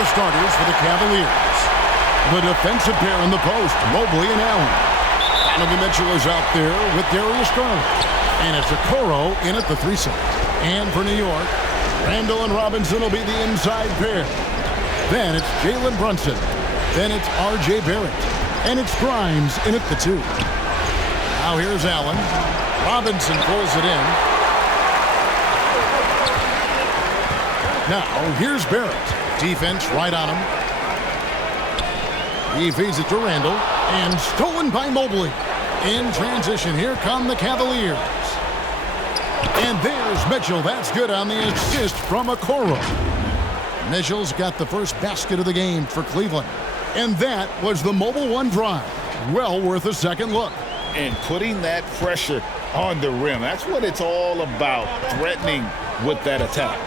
the starters for the Cavaliers. The defensive pair in the post, Mobley and Allen. Donovan Mitchell is out there with Darius Garland. And it's Okoro in at the 3 side. And for New York, Randall and Robinson will be the inside pair. Then it's Jalen Brunson. Then it's R.J. Barrett. And it's Grimes in at the 2. Now here's Allen. Robinson pulls it in. Now here's Barrett. Defense right on him. He feeds it to Randall. And stolen by Mobley. In transition, here come the Cavaliers. And there's Mitchell. That's good on the assist from Okoro. Mitchell's got the first basket of the game for Cleveland. And that was the Mobile One drive. Well worth a second look. And putting that pressure on the rim. That's what it's all about, threatening with that attack.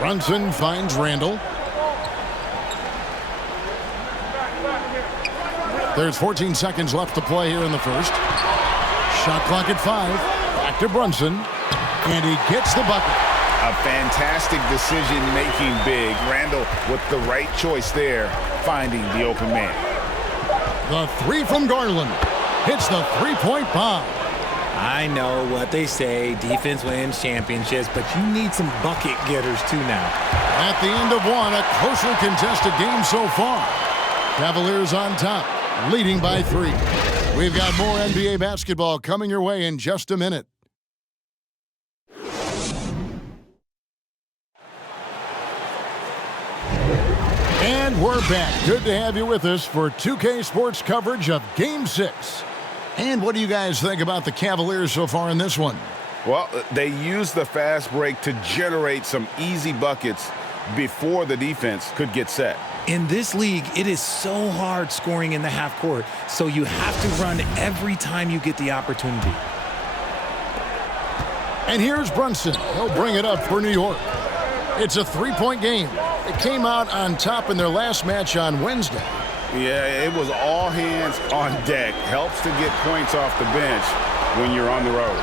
Brunson finds Randall. There's 14 seconds left to play here in the first. Shot clock at 5. Back to Brunson. And he gets the bucket. A fantastic decision-making big. Randall with the right choice there, finding the open man. The 3 from Garland. Hits the three-point bomb. I know what they say, defense wins championships, but you need some bucket getters too now. At the end of one, a closely contested game so far. Cavaliers on top, leading by 3. We've got more NBA basketball coming your way in just a minute. And we're back. Good to have you with us for 2K Sports coverage of Game 6. And what do you guys think about the Cavaliers so far in this one? Well, they used the fast break to generate some easy buckets before the defense could get set. In this league, it is so hard scoring in the half court, so you have to run every time you get the opportunity. And here's Brunson. He'll bring it up for New York. It's a 3-point game. It came out on top in their last match on Wednesday. Yeah, it was all hands on deck. Helps to get points off the bench when you're on the road.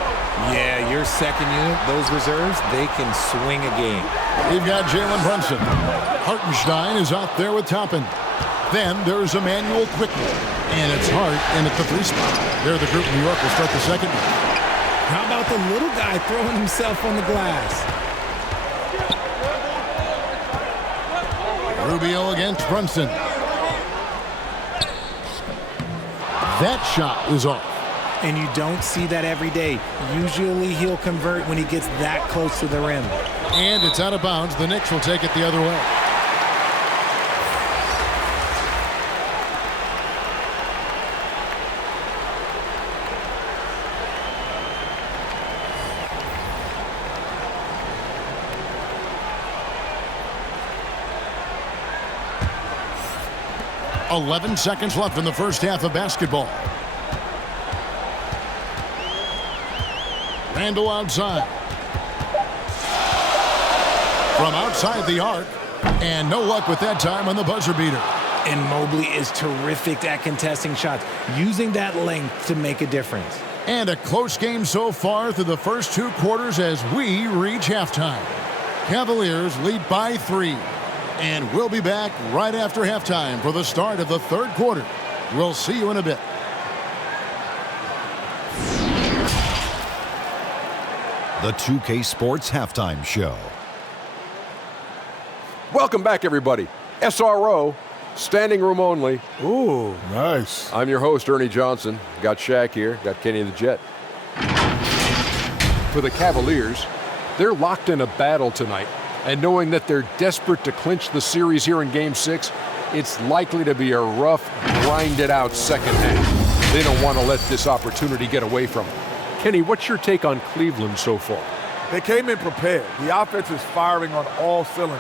Yeah, your second unit, those reserves, they can swing a game. We've got Jalen Brunson. Hartenstein is out there with Toppin. Then there's Emmanuel Quickly. And it's Hart in at the 3 spot. They're the group. New York will start the second one. How about the little guy throwing himself on the glass? Rubio against Brunson. That shot is off. And you don't see that every day. Usually he'll convert when he gets that close to the rim. And it's out of bounds. The Knicks will take it the other way. .11 seconds left in the first half of basketball. Randall outside. From outside the arc. And no luck with that time on the buzzer beater. And Mobley is terrific at contesting shots, using that length to make a difference. And a close game so far through the first 2 quarters as we reach halftime. Cavaliers lead by 3. And we'll be back right after halftime for the start of the third quarter. We'll see you in a bit. The 2K Sports Halftime Show. Welcome back, everybody. SRO, standing room only. Ooh, nice. I'm your host, Ernie Johnson. Got Shaq here, got Kenny the Jet. For the Cavaliers, they're locked in a battle tonight. And knowing that they're desperate to clinch the series here in Game 6, it's likely to be a rough, grinded-out second half. They don't want to let this opportunity get away from them. Kenny, what's your take on Cleveland so far? They came in prepared. The offense is firing on all cylinders.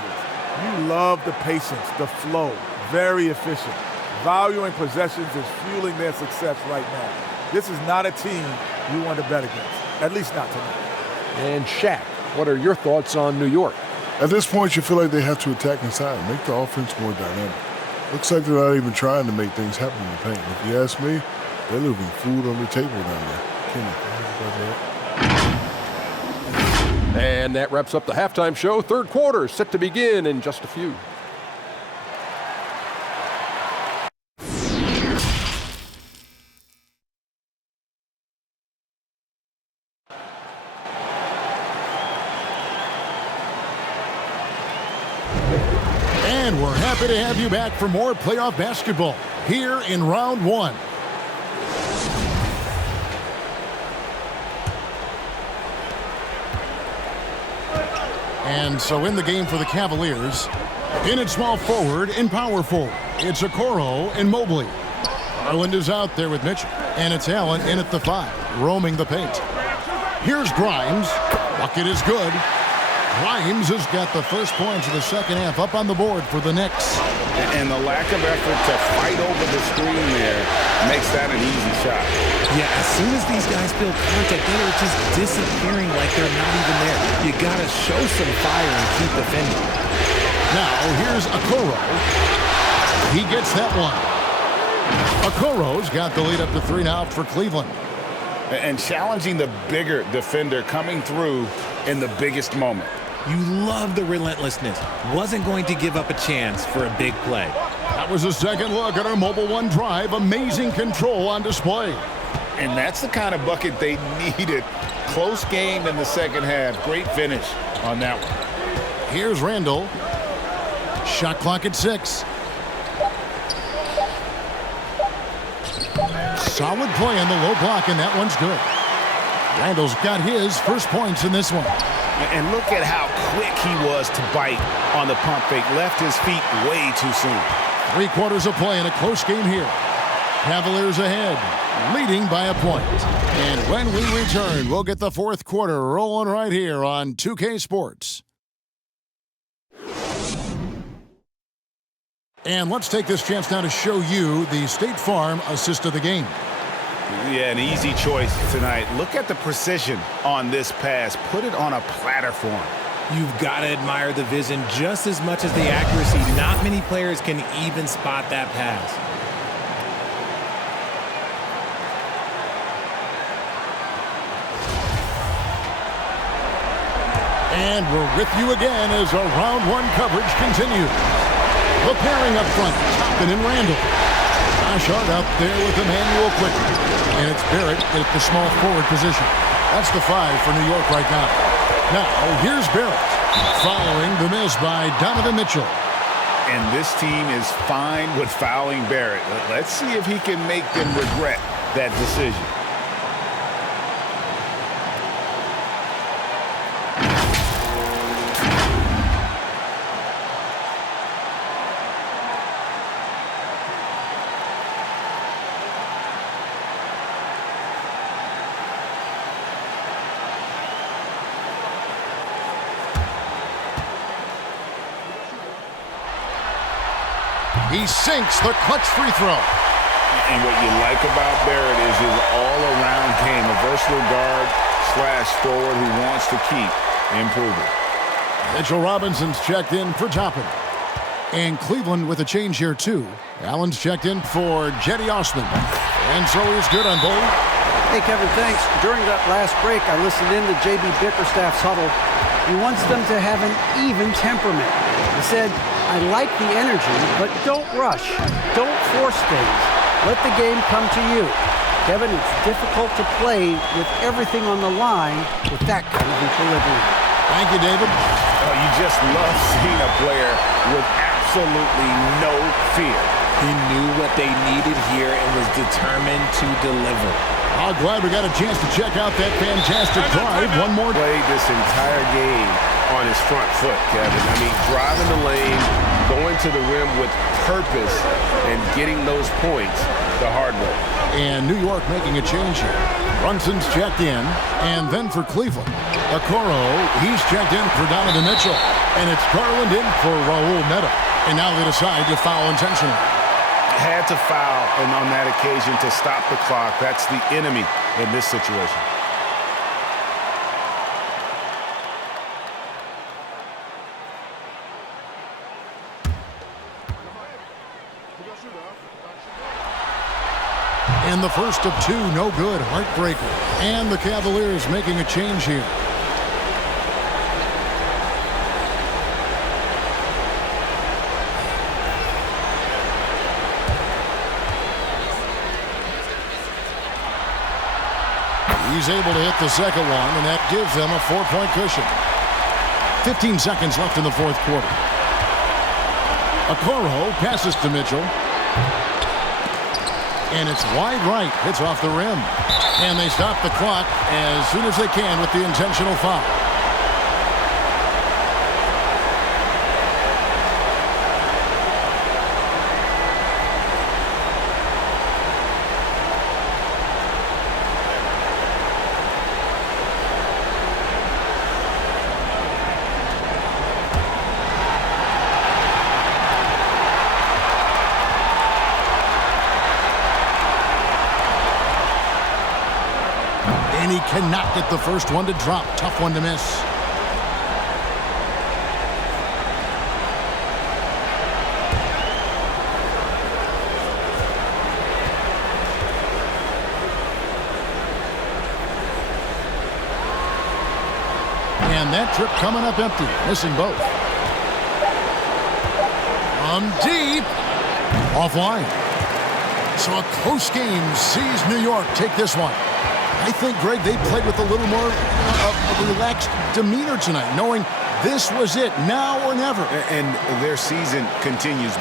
You love the patience, the flow, very efficient. Valuing possessions is fueling their success right now. This is not a team you want to bet against, at least not tonight. And Shaq, what are your thoughts on New York? At this point, you feel like they have to attack inside, make the offense more dynamic. Looks like they're not even trying to make things happen in the paint. If you ask me, they're leaving food on the table down there. Kenny, And that wraps up the halftime show. Third quarter set to begin in just a few. And we're happy to have you back for more playoff basketball here in round one. And so in the game for the Cavaliers, in at small forward and power forward, it's Okoro and Mobley. Garland is out there with Mitchell, and it's Allen in at the 5, roaming the paint. Here's Grimes. Bucket is good. Grimes has got the first points of the second half up on the board for the Knicks. And the lack of effort to fight over the screen there makes that an easy shot. Yeah, as soon as these guys feel contact, they are just disappearing like they're not even there. You got to show some fire and keep defending. Now, here's Okoro. He gets that one. Okoro's got the lead up to 3 now for Cleveland. And challenging the bigger defender coming through in the biggest moment. You love the relentlessness. Wasn't going to give up a chance for a big play. That was a second look at our Mobile One drive. Amazing control on display. And that's the kind of bucket they needed. Close game in the second half. Great finish on that one. Here's Randall. Shot clock at 6. Solid play on the low block, and that one's good. Randall's got his first points in this one. And look at how quick he was to bite on the pump fake. Left his feet way too soon. 3 quarters of play in a close game here. Cavaliers ahead, leading by a point. And when we return, we'll get the fourth quarter rolling right here on 2K Sports. And let's take this chance now to show you the State Farm assist of the game. Yeah, an easy choice tonight. Look at the precision on this pass. Put it on a platter for him. You've got to admire the vision just as much as the accuracy. Not many players can even spot that pass. And we're with you again as our round one coverage continues. The pairing up front, Toppin and Randall. Josh Hart out there with Emmanuel quickly. And it's Barrett at the small forward position. That's the 5 for New York right now. Now, here's Barrett, following the miss by Donovan Mitchell. And this team is fine with fouling Barrett. Let's see if he can make them regret that decision. He sinks the clutch free throw. And what you like about Barrett is his all-around game, a versatile guard / forward who wants to keep improving. Mitchell Robinson's checked in for Toppin. And Cleveland with a change here, too. Allen's checked in for Jetty Osman. And so he's good on both. Hey, Kevin, thanks. During that last break, I listened in to J.B. Bickerstaff's huddle. He wants them to have an even temperament. He said, I like the energy, but don't rush. Don't force things. Let the game come to you. Kevin, it's difficult to play with everything on the line with that kind of equilibrium. Thank you, David. Oh, you just love seeing a player with absolutely no fear. He knew what they needed here and was determined to deliver. I'm glad we got a chance to check out that fantastic drive. One more. Played this entire game on his front foot, Kevin. I mean, driving the lane, going to the rim with purpose, and getting those points the hard way. And New York making a change here. Brunson's checked in, and then for Cleveland, Okoro, he's checked in for Donovan Mitchell, and it's Garland in for Raul Neto. And now they decide to foul intentionally. Had to foul, and on that occasion to stop the clock. That's the enemy in this situation. And the first of 2, no good, heartbreaker. And the Cavaliers making a change here. He's able to hit the second one, and that gives them a 4-point cushion. 15 seconds left in the fourth quarter. Okoro passes to Mitchell. And it's wide right. Hits off the rim. And they stop the clock as soon as they can with the intentional foul. And he cannot get the first one to drop. Tough one to miss. And that trip coming up empty. Missing both. From deep. Offline. So a close game sees New York take this one. I think, Greg, they played with a little more of a relaxed demeanor tonight, knowing this was it, now or never. And their season continues.